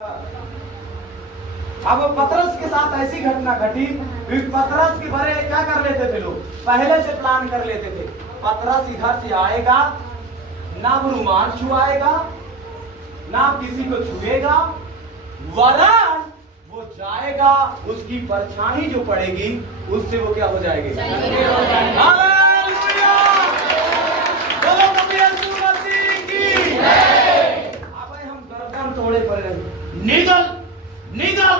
अब पतरस के साथ ऐसी घटना घटी। पतरस के बारे क्या कर लेते थे लोग, पहले से प्लान कर लेते थे। पतरस इधर से आएगा, ना वो रुमाल छुआएगा, ना किसी को छुएगा, वरन वो जाएगा, उसकी परछाई जो पड़ेगी उससे वो क्या हो जाएगी, हालेलुया, बोलो प्रभु यीशु मसीह की जय। अब हम गर्दन तोड़े पड़े रहे, निकल निकल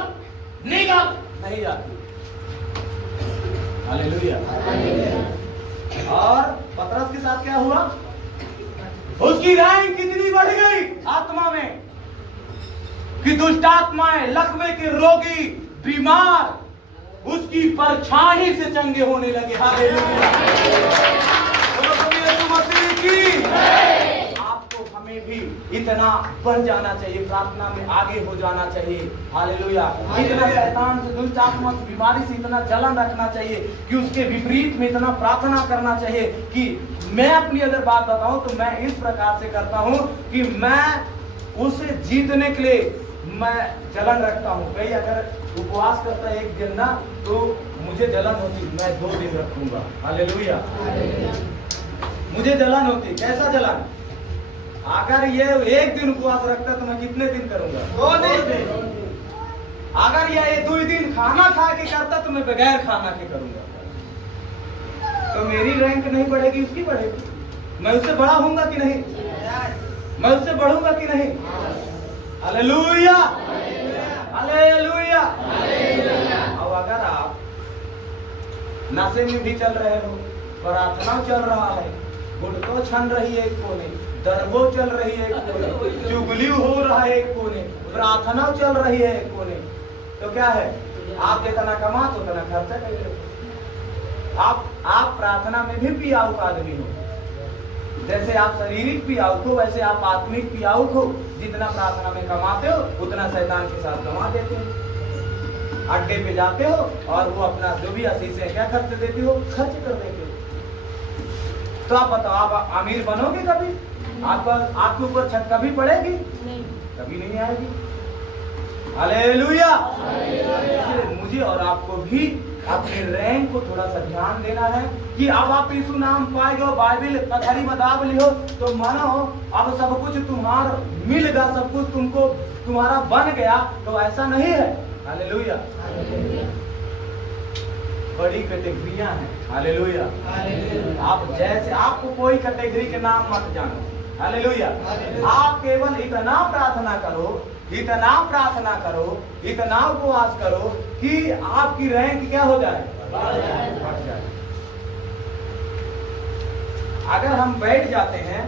निकल, नहीं जाती। हालेलुया। और पतरस के साथ क्या हुआ, उसकी रैंक कितनी बढ़ गई आत्मा में कि दुष्ट आत्माएं, लकवे के रोगी, बीमार उसकी परछाई से चंगे होने लगे। हालेलुया, यीशु मसीह की। आपको हमें भी इतना बढ़ जाना चाहिए, प्रार्थना में आगे हो जाना चाहिए। हालेलुया। इतना शैतान से, दुष्ट आत्मा से, बीमारी से इतना जलन रखना चाहिए कि उसके विपरीत में इतना प्रार्थना करना चाहिए कि मैं अपनी अगर बात बताऊं तो मैं इस प्रकार से करता हूं कि मैं उसे जीतने के लिए मैं जलन रखता हूं। कई अगर उपवास करता है एक दिन ना, तो मुझे जलन होती, मैं 2 दिन रखूंगा। हालेलुया। मुझे जलन होती, कैसा जलन, अगर ये 1 दिन उपवास रखता तो मैं कितने दिन करूंगा, 2 दिन। अगर ये 2 दिन खाना खा के करता तो मैं बगैर खाना के करूंगा। तो मेरी रैंक नहीं बढ़ेगी, उसकी बढ़ेगी। मैं उससे बड़ा होऊंगा कि नहीं, मैं उससे बढ़ूंगा कि नहीं। Hallelujah, hallelujah. अब अगर आप नशे में भी चल रहे हो, प्रार्थना चल रहा है, गुटको छन रही है एक कोने, दरबो चल रही है एक कोने, चुगली हो रहा है एक कोने, प्रार्थना चल रही है एक कोने, तो क्या है, आप जितना कमा तो उतना खर्चा कर रहे हो। आप प्रार्थना में भी पियाऊ आदमी हो। जैसे आप शारीरिक पियाऊ हो, वैसे आप आत्मिक पियाऊ हो। जितना प्रार्थना में कमाते हो उतना शैतान के साथ कमा देते हो। अड्डे पे जाते हो और वो अपना जो भी आशीष क्या खर्च देते हो, खर्च कर देते हो। तो आप बताओ, आप अमीर बनोगे कभी? आपके ऊपर छत कभी पड़ेगी? नहीं, कभी नहीं आएगी। हालेलुया। इसलिए मुझे और आपको भी अपने रैंक को थोड़ा सा ध्यान देना है कि अब आप यीशु नाम पाएगे, बाइबिल कथरी बदाब लियो तो मानो अब सब कुछ तुम्हारा मिल गया, सब कुछ तुमको तुम्हारा बन गया, तो ऐसा नहीं है। हालेलुया। बड़ी कैटेगरियां हैं। हालेलुया। आप जैसे, आपको कोई कैटेगरी के नाम मत जानो। हालेलुया। आप केवल इतना प्रार्थना करो, इतना प्रार्थना करो, इतना उपवास करो कि आपकी रैंक क्या हो जाए, बढ़ जाए। अगर हम बैठ जाते हैं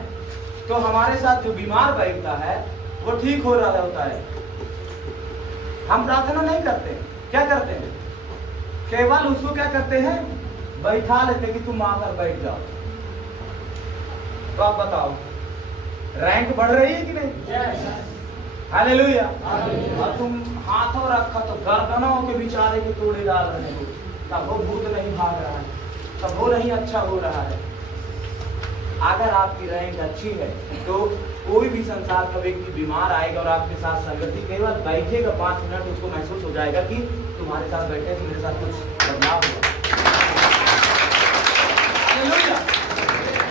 तो हमारे साथ जो बीमार बैठता है वो ठीक हो रहा होता है। हम प्रार्थना नहीं करते, क्या करते हैं, केवल उसको क्या करते हैं, बैठा लेते कि तुम आकर बैठ जाओ। तो आप बताओ, रैंक बढ़ रही है कि नहीं? हालेलुया। और तुम हाथों रखा तो गर्दनों के बेचारे के तोड़े डाल रहे हो, तब वो भूत नहीं भाग रहा है, तब वो नहीं अच्छा हो रहा है। अगर आपकी रैंक अच्छी है तो कोई भी संसार का व्यक्ति बीमार आएगा और आपके साथ संगति, केवल बैठेगा 5 मिनट, उसको महसूस हो जाएगा कि तुम्हारे साथ बैठे तो मेरे साथ कुछ बदलाव हुआ।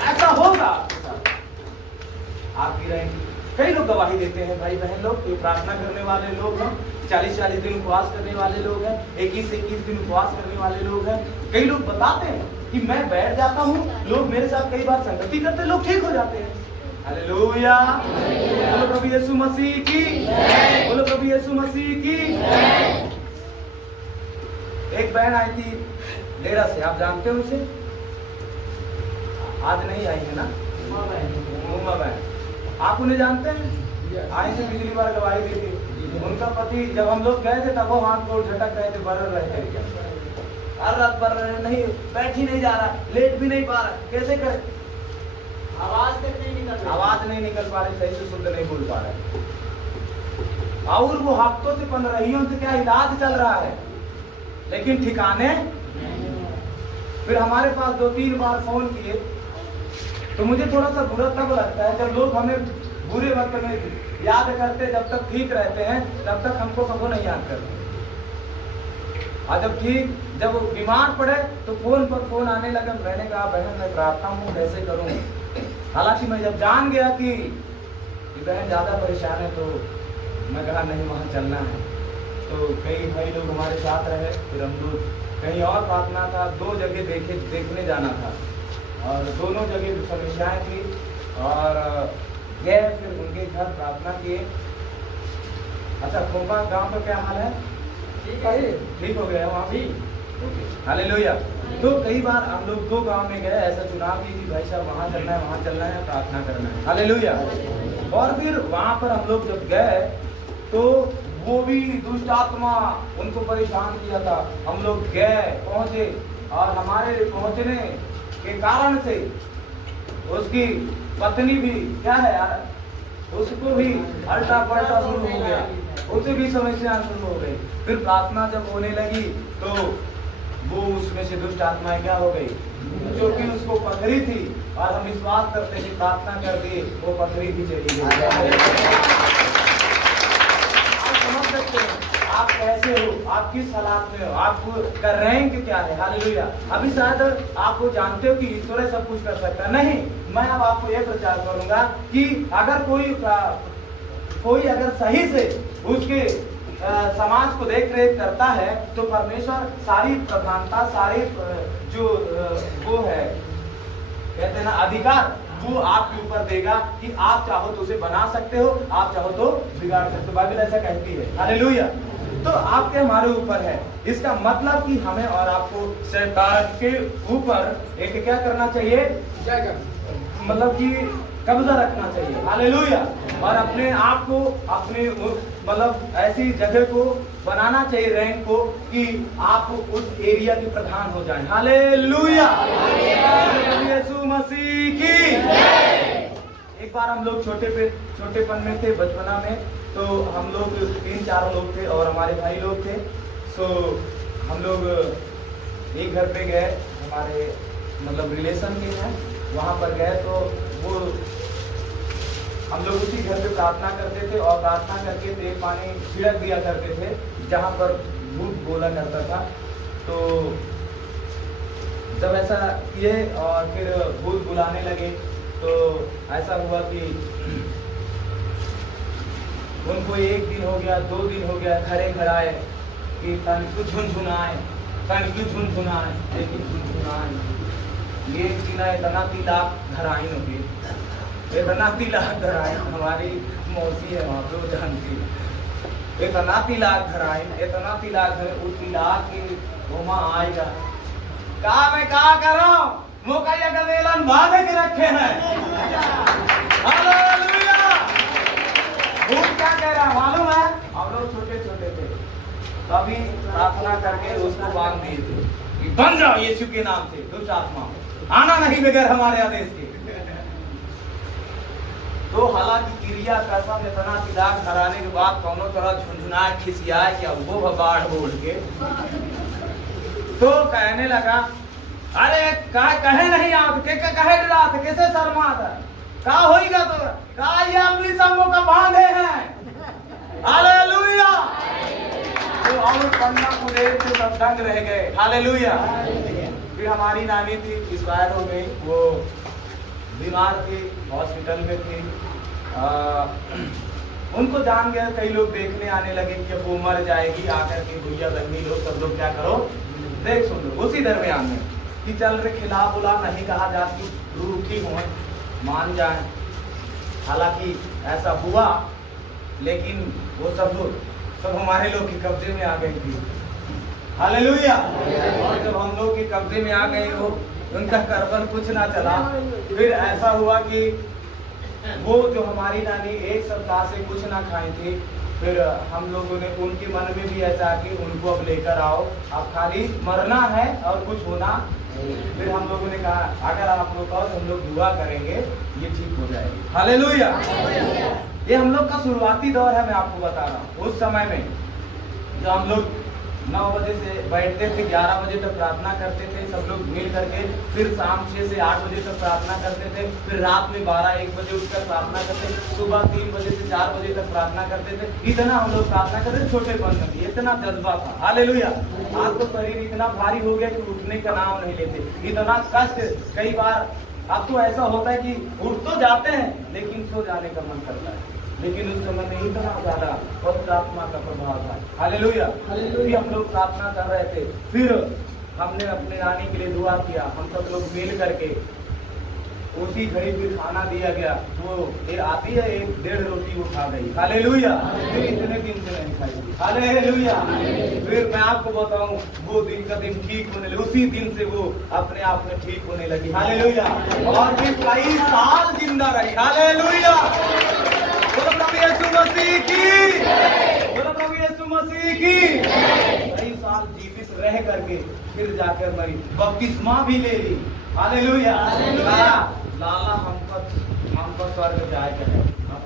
ऐसा होगा आपके साथ, आपकी रैंक। कई लोग गवाही देते हैं, भाई बहन लोग, ये प्रार्थना करने वाले लोग हैं, 40-40 दिन उपवास करने वाले लोग हैं, 21-21 दिन उपवास करने वाले लोग हैं। कई लोग बताते हैं कि मैं बैठ जाता हूँ, लोग मेरे साथ कई बार संगति करते, लोग ठीक हो जाते हैं। हालेलुया। बोलो प्रभु यीशु मसीह की, बोलो प्रभु यीशु मसीह की। एक बहन आई थी डेरा से, आप जानते हो उसे? आज नहीं आई है ना, उमा बहन, आप उन्हें जानते हैं? आई थी, पिछली बार गवाही दी थी। उनका पति, जब हम लोग गए थे तब वो हाथ को झटक रहे थे, बर्र रहे थे, हर रात बर्र रहे, नहीं बैठ ही नहीं जा रहा, लेट भी नहीं पा रहा, कैसे करे, आवाज तक नहीं निकल रही, आवाज नहीं निकल पा रही, सही से शुद्ध नहीं बोल पा रहे। और वो हफ्तों से 15 से क्या इलाज चल रहा है, लेकिन ठिकाने। फिर हमारे पास 2-3 बार फोन किए तो मुझे थोड़ा सा बुरा तब लगता है जब लोग हमें बुरे वक्त में याद करते, जब तक ठीक रहते हैं तब तक हमको कभी नहीं याद करते, और जब वो बीमार पड़े तो फोन पर फोन आने लगा। मैंने कहा बहन मैं प्रार्थना हूँ कैसे करूँ। हालांकि मैं जब जान गया कि बहन ज़्यादा परेशान है तो मैं कहा नहीं वहाँ चलना है। तो कई भाई लोग हमारे साथ रहे, फिर हम लोग कहीं और प्रार्थना था, 2 जगह देखने जाना था और दोनों जगह समस्याएं थी और गए, फिर उनके घर प्रार्थना किए। अच्छा खोपा गांव का क्या हाल है? ठीक हो गया वहाँ भी, ओके हालेलुया। तो कई बार हम लोग 2 गांव में गए, ऐसा चुनाव की कि भाई साहब वहाँ चलना है, वहाँ चलना है, प्रार्थना करना है, हालेलुया। और फिर वहाँ पर हम लोग जब गए तो वो भी दुष्ट आत्मा उनको परेशान किया था। हम लोग गए पहुँचे और हमारे पहुँचने के कारण से उसकी पत्नी भी क्या है यार, उसको भी अल्टा पल्टा शुरू हो गया, उसे भी समस्या शुरू हो गई। फिर प्रार्थना जब होने लगी तो वो उसमें से दुष्ट आत्माएं क्या हो गई, जो कि उसको पथरी थी, और हम विश्वास करते कि प्रार्थना कर दी वो पथरी भी चली गई। आप समझ सकते हैं आप कैसे हो, आप किस हालात में हो, आपका रैंक क्या है, हालेलुया। अभी शायद आप वो जानते हो कि ईश्वर सब कुछ कर सकता है, नहीं। मैं अब आपको ये प्रचार करूंगा कि अगर कोई अगर सही से उसके समाज को देख रेख करता है तो परमेश्वर सारी प्रधानता, सारी जो वो है कहते हैं ना अधिकार, वो आपके ऊपर देगा कि आप चाहो तो उसे बना सकते हो, आप चाहो तो बिगाड़ सकते हो। बाइबल ऐसा कहती है, हालेलुया। तो आपके हमारे ऊपर है। इसका मतलब कि हमें और आपको शैतान के ऊपर एक क्या करना चाहिए, मतलब कि कब्जा रखना चाहिए, हालेलुया। और अपने आप को अपने मतलब ऐसी जगह को बनाना चाहिए, रैंक को, कि आप उस एरिया के प्रधान हो जाएं, हालेलुया। यीशु मसीह की। एक बार हम लोग छोटेपन में थे, बचपना में, तो हम लोग 3-4 लोग थे और हमारे भाई लोग थे। सो हम लोग एक घर पे गए, हमारे मतलब रिलेशन के हैं, वहाँ पर गए तो वो हम लोग उसी घर पे प्रार्थना करते थे और प्रार्थना करके तेल पानी छिड़क दिया करते थे जहाँ पर भूत बोला करता था। तो जब ऐसा किए और फिर भूत बुलाने लगे तो ऐसा हुआ कि उनको 1 दिन हो गया, 2 दिन हो गया, घरे घर आए कि तनिक झुनझुनाए, लेकिन झुनझुनाए ये चीना इतना तिलाक घराइन हो गई, इतना तिलाक घराइन, हमारी मौसी है वहाँ पे वो जानती है, इतना तिलाक घराइन, इतना तिलाक घर, उस तिलाक के घुमा आएगा कहा मैं कहा कर रहा हूँ, मोकाया गदेलन बांध के रखे हैं, हालेलुया। भूत क्या कह रहा है मालूम है, हम लोग छोटे छोटे थे तभी प्रार्थना करके उसको बांध दिए थे कि बन जाओ यीशु के नाम से, दुष्ट आत्मा आना नहीं बगैर हमारे आदेश के। तो हालांकि क्रिया कसम इतना तिलाक धराने के बाद कौनो तरह झुंझुनाए खिसियाए क्या वो भबाड़ बोल के तो कहने लगा अरे कहे नहीं आप के कहे डरा थे कैसे शर्मा था का होएगा तो का ये अमली समूह का बांधे हैं, हालेलुया। तो और पन्ना कुरेर के सब दंग रह गए, हालेलुया। फिर हमारी नानी थी, एक्सपायर हो गई, वो बीमार थी, हॉस्पिटल में थी। उनको जान गए, कई लोग देखने आने लगे कि अब वो मर जाएगी, आकर के भैया बहनी लोग सब लोग क्या करो देख सुन लो। उसी दरमियान में कि चल रहे खिलाफ बुला नहीं कहा जाती, रूठी हो मान जाए। हालांकि ऐसा हुआ लेकिन वो सब हमारे लोग के कब्जे में आ गई थी, हालेलुया। और जब हम लोग के कब्जे में आ गई वो उनका करबन कुछ ना चला। फिर ऐसा हुआ कि वो जो हमारी नानी 1 सप्ताह से कुछ ना खाई थी, फिर हम लोगों ने उनके मन में भी ऐसा कि उनको अब लेकर आओ, अब खाली मरना है और कुछ होना। फिर हम लोगों ने कहा अगर आप लोग कहो तो हम लोग दुआ करेंगे ये ठीक हो जाएगी, हालेलुया। ये हम लोग का शुरुआती दौर है, मैं आपको बता रहा हूँ। उस समय में जो हम लोग 9 बजे से बैठते थे, 11 बजे तक प्रार्थना करते थे सब लोग मिल करके, फिर शाम 6 से 8 बजे तक प्रार्थना करते थे, फिर रात में 12-1 बजे उठकर प्रार्थना करते, सुबह 3 बजे से 4 बजे तक प्रार्थना करते थे। इतना हम लोग प्रार्थना करते थे छोटेपन में, इतना जज्बा था। हालेलुया। आज तो शरीर इतना भारी हो गया कि उठने का नाम नहीं लेते, इतना कष्ट। कई बार अब तो ऐसा होता है कि उठ तो जाते हैं लेकिन सो जाने का मन करता है, लेकिन उस समय में इतना ज्यादा पवित्र आत्मा का प्रभाव था। हालेलुया। भी हम लोग प्रार्थना कर रहे थे, फिर हमने अपने रानी के लिए दुआ किया, हम सब लोग मिल करके उसी घड़ी फिर खाना दिया गया। वो ये आती है 1-1.5 रोटी वो खा गई। हालेलुया। फिर इतने दिन से नहीं खाई। हालेलुया। फिर मैं आपको बताऊं, वो दिन का दिन ठीक होने लगी, उसी दिन से वो अपने आप में ठीक होने लगी। हालेलुया। और फिर कई साल जिंदा रही। हालेलुया। बोलो प्रभु यीशु मसीह की, बोलो प्रभु यीशु मसीह की। कई साल जीवित रह करके फिर जाकर मरी, बपतिस्मा भी ले ली। हालेलुया। लाला हमको स्वर्ग जाएगा है,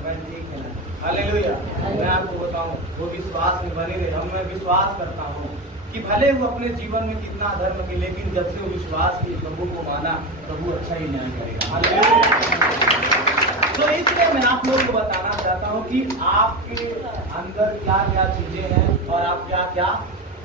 मैं ठीक है ना। हालेलुया। मैं आपको बताऊं, वो विश्वास में बने रहे। हम मैं विश्वास करता हूँ कि भले वो अपने जीवन में कितना धर्म के, लेकिन जब से वो विश्वास की प्रभु को माना, प्रभु अच्छा ही न्याय करेगा। हालेलुया। तो इसलिए मैं आप लोगों को बताना चाहता हूँ कि आपके अंदर क्या क्या चीजें हैं और आप क्या क्या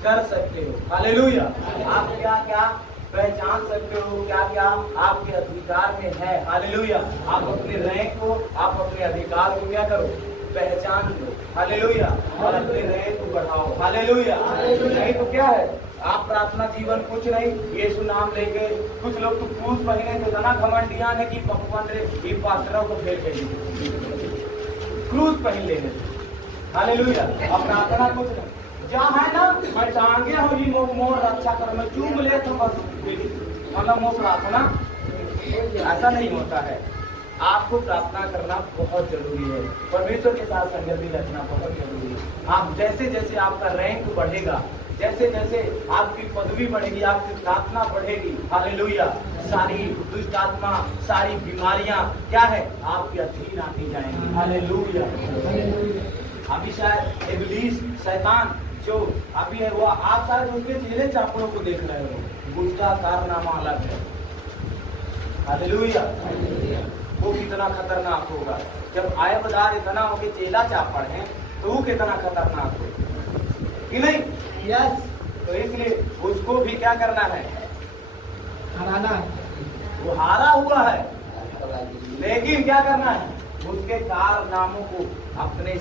कर सकते हो। हालेलुया। आप क्या क्या पहचान सकते हो, क्या क्या आपके अधिकार में है। हालेलुया। आप अपने रैंक को, आप अपने अधिकार को क्या करो, पहचान लो। हालेलुया। और अपने रैंक को बढ़ाओ। हालेलुया। नहीं तो क्या है, आप प्रार्थना जीवन कुछ नहीं, यीशु नाम लेके, कुछ लोग तो क्रूस पहने तो इतना घमंडिया है कि भगवान रे ये पात्रों को फेल कर क्रूस पहन लेने। हालेलुया। अब प्रार्थना कुछ नहीं, जहाँ है ना मैं टांगे हो जी मोर रक्षा कर, मैं चूम ले तो बस मतलब वो प्रार्थना ऐसा नहीं होता है। आपको प्रार्थना करना बहुत जरूरी है, परमेश्वर के साथ संगति रखना बहुत जरूरी है। आप जैसे जैसे आपका रैंक बढ़ेगा, जैसे जैसे आपकी पदवी बढ़ेगी, आपकी प्रार्थना बढ़ेगी। हालेलुया। सारी दुष्ट आत्मा, सारी बीमारियां क्या है, आपके अधीन आती जाएंगी। हालेलुया। अभी शायद इब्लीस शैतान जो अभी है, वो आप शायद उसके चेहरे चापड़ों को देख रहे हो, उसका कारनामा अलग है। हालेलुया। वो कितना खतरनाक होगा, जब आयबदार इतना हो कि चेला चापड़ है तो वो कितना खतरनाक हो कि नहीं। यस। तो इसलिए उसको भी क्या करना है, हराना। वो हारा हुआ है, लेकिन क्या करना है, उसके कारनामों को अपने